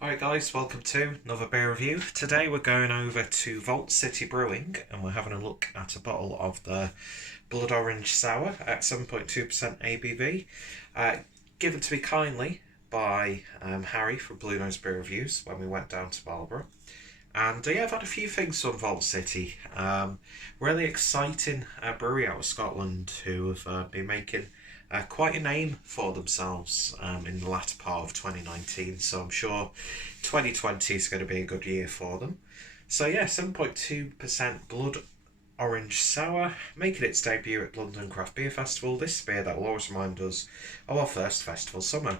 Alright guys, welcome to another beer review. Today we're going over to Vault City Brewing and we're having a look at a bottle of the Blood Orange Sour at 7.2% ABV. Given to me kindly by Harry from Blue Nose Beer Reviews when we went down to Marlborough. And yeah, I've had a few things on Vault City. Really exciting brewery out of Scotland who have been making quite a name for themselves in the latter part of 2019. So I'm sure 2020 is going to be a good year for them. So yeah, 7.2% Blood Orange Sour, making its debut at London Craft Beer Festival. This beer that will always remind us of our first festival summer.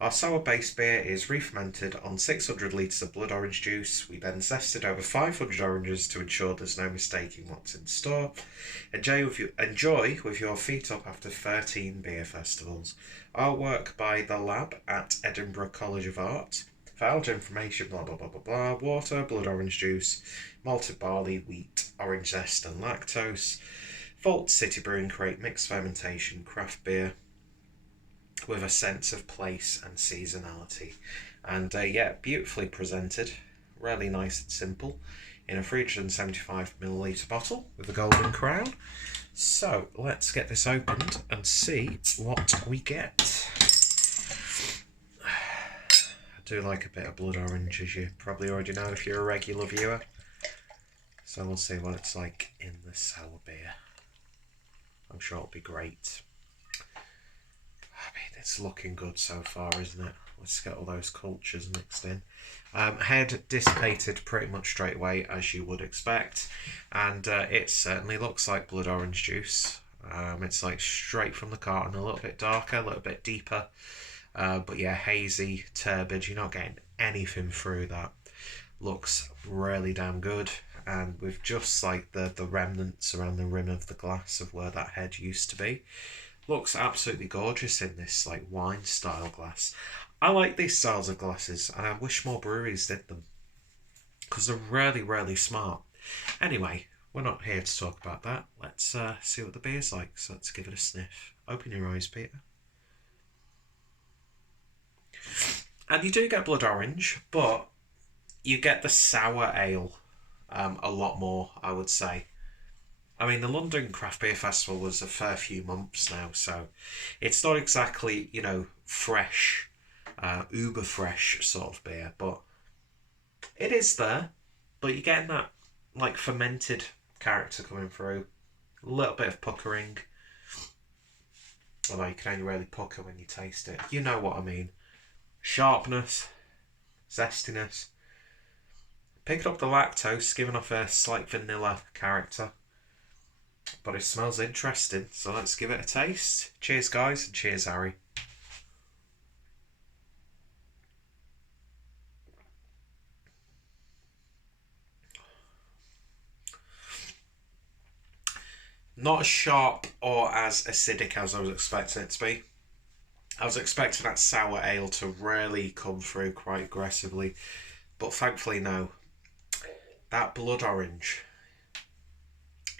Our sour base beer is re-fermented on 600 litres of blood orange juice. We then zested over 500 oranges to ensure there's no mistaking what's in store. Enjoy with your feet up after 13 beer festivals. Artwork by The Lab at Edinburgh College of Art. Valid information, blah blah blah blah blah. Water, blood orange juice, malted barley, wheat, orange zest and lactose. Vault City Brewing create mixed fermentation craft beer with a sense of place and seasonality. And yeah, beautifully presented, really nice and simple, in a 375ml bottle with a golden crown. So let's get this opened and see what we get. I do like a bit of blood orange, as you probably already know if you're a regular viewer. So we'll see what it's like in the sour beer. I'm sure it'll be great. I mean, it's looking good so far, isn't it? Let's get all those cultures mixed in. Head dissipated pretty much straight away, as you would expect. And it certainly looks like blood orange juice. It's like straight from the carton, a little bit darker, a little bit deeper. But yeah, hazy, turbid, you're not getting anything through that. Looks really damn good. And with just like the remnants around the rim of the glass of where that head used to be. Looks absolutely gorgeous in this like wine style glass. I like these styles of glasses and I wish more breweries did them because they're really, really smart. Anyway, we're not here to talk about that. Let's see what the beer's like. So let's give it a sniff. Open your eyes, Peter. And you do get blood orange, but you get the sour ale a lot more, I would say. I mean, the London Craft Beer Festival was a fair few months now, so it's not exactly, fresh, uber fresh sort of beer, but it is there. But you're getting that, like, fermented character coming through. A little bit of puckering. Although you can only really pucker when you taste it. You know what I mean. Sharpness, zestiness. Picking up the lactose, giving off a slight vanilla character. But it smells interesting, so let's give it a taste. Cheers, guys, and cheers, Harry. Not as sharp or as acidic as I was expecting it to be. I was expecting that sour ale to really come through quite aggressively, but thankfully no. That blood orange,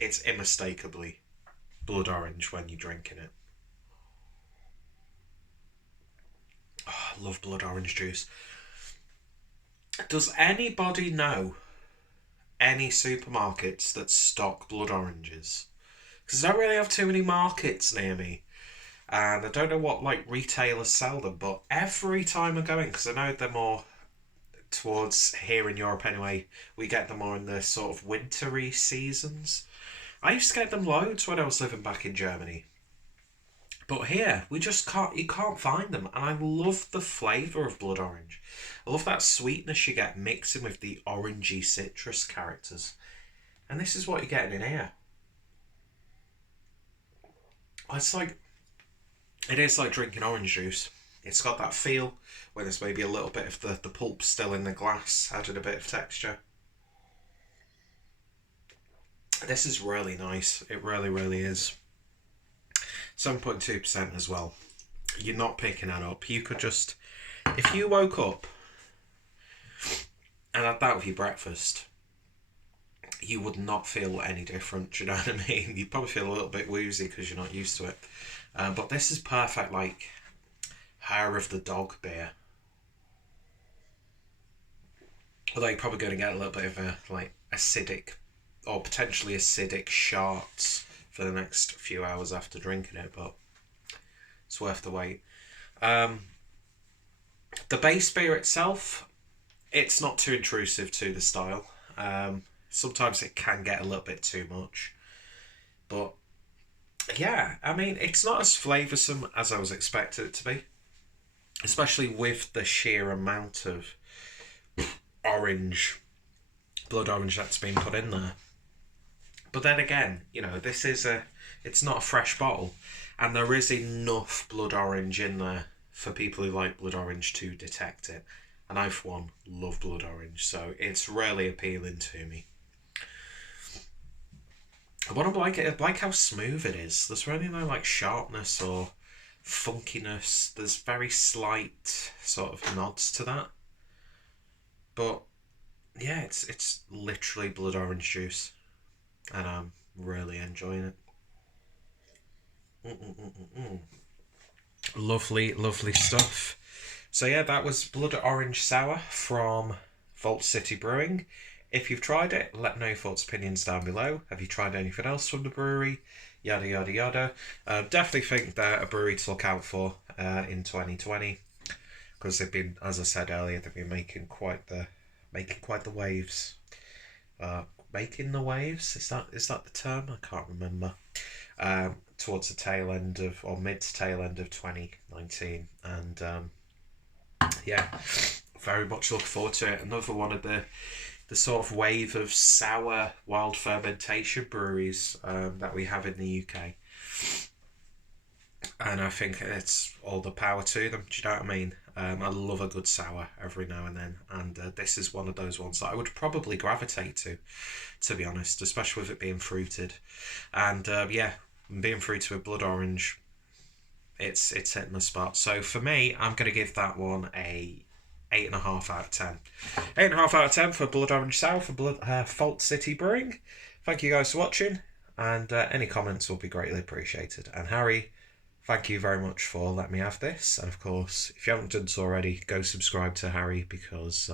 it's unmistakably blood orange when you're drinking it. Oh, I love blood orange juice. Does anybody know any supermarkets that stock blood oranges? Because I don't really have too many markets near me. And I don't know what like retailers sell them, but every time I go in, because I know they're more towards here in Europe anyway, we get them more in the sort of wintry seasons. I used to get them loads when I was living back in Germany. But here, we just can't, you can't find them. And I love the flavour of blood orange. I love that sweetness you get mixing with the orangey citrus characters. And this is what you're getting in here. It's like, it is like drinking orange juice. It's got that feel when there's maybe a little bit of the pulp still in the glass, adding a bit of texture. This is really nice. It really, really is. 7.2% as well. You're not picking that up. You could just, if you woke up and had that with your breakfast, you would not feel any different. Do you know what I mean? You'd probably feel a little bit woozy because you're not used to it. But this is perfect, like hair of the dog beer. Although you're probably going to get a little bit of a like acidic or potentially acidic shots for the next few hours after drinking it, but it's worth the wait. Um, the base beer itself, it's not too intrusive to the style. Sometimes it can get a little bit too much, but yeah, I mean, it's not as flavoursome as I was expecting it to be, especially with the sheer amount of orange, blood orange that's been put in there. But then again, it's not a fresh bottle, and there is enough blood orange in there for people who like blood orange to detect it. And I, for one, love blood orange, so it's really appealing to me. What I like how smooth it is. There's really no like sharpness or funkiness. There's very slight sort of nods to that, but yeah, it's literally blood orange juice, and I'm really enjoying it. Mm-mm-mm-mm. Lovely, lovely stuff. So yeah, that was Blood Orange Sour from Vault City Brewing. If you've tried it, let me know your thoughts, opinions down below. Have you tried anything else from the brewery? Yada yada yada. Definitely think they're a brewery to look out for in 2020, because they've been, as I said earlier, they've been making quite the waves. Uh, Making the waves, is that the term? I can't remember. Towards the tail end of, or mid to tail end of 2019, and yeah, very much look forward to it. Another one of the sort of wave of sour wild fermentation breweries that we have in the UK, and I think it's all the power to them. Do you know what I mean? I love a good sour every now and then, and this is one of those ones that I would probably gravitate to be honest, especially with it being fruited, and yeah, being fruited with blood orange, it's hitting the spot. So for me, I'm going to give that one a 8.5 out of 10. 8.5 out of 10 for Blood Orange Sour for Fault City Brewing. Thank you guys for watching, and any comments will be greatly appreciated. And Harry, thank you very much for letting me have this. And of course, if you haven't done so already, go subscribe to Harry, because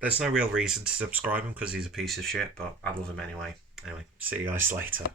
there's no real reason to subscribe him because he's a piece of shit, but I love him anyway. Anyway, see you guys later.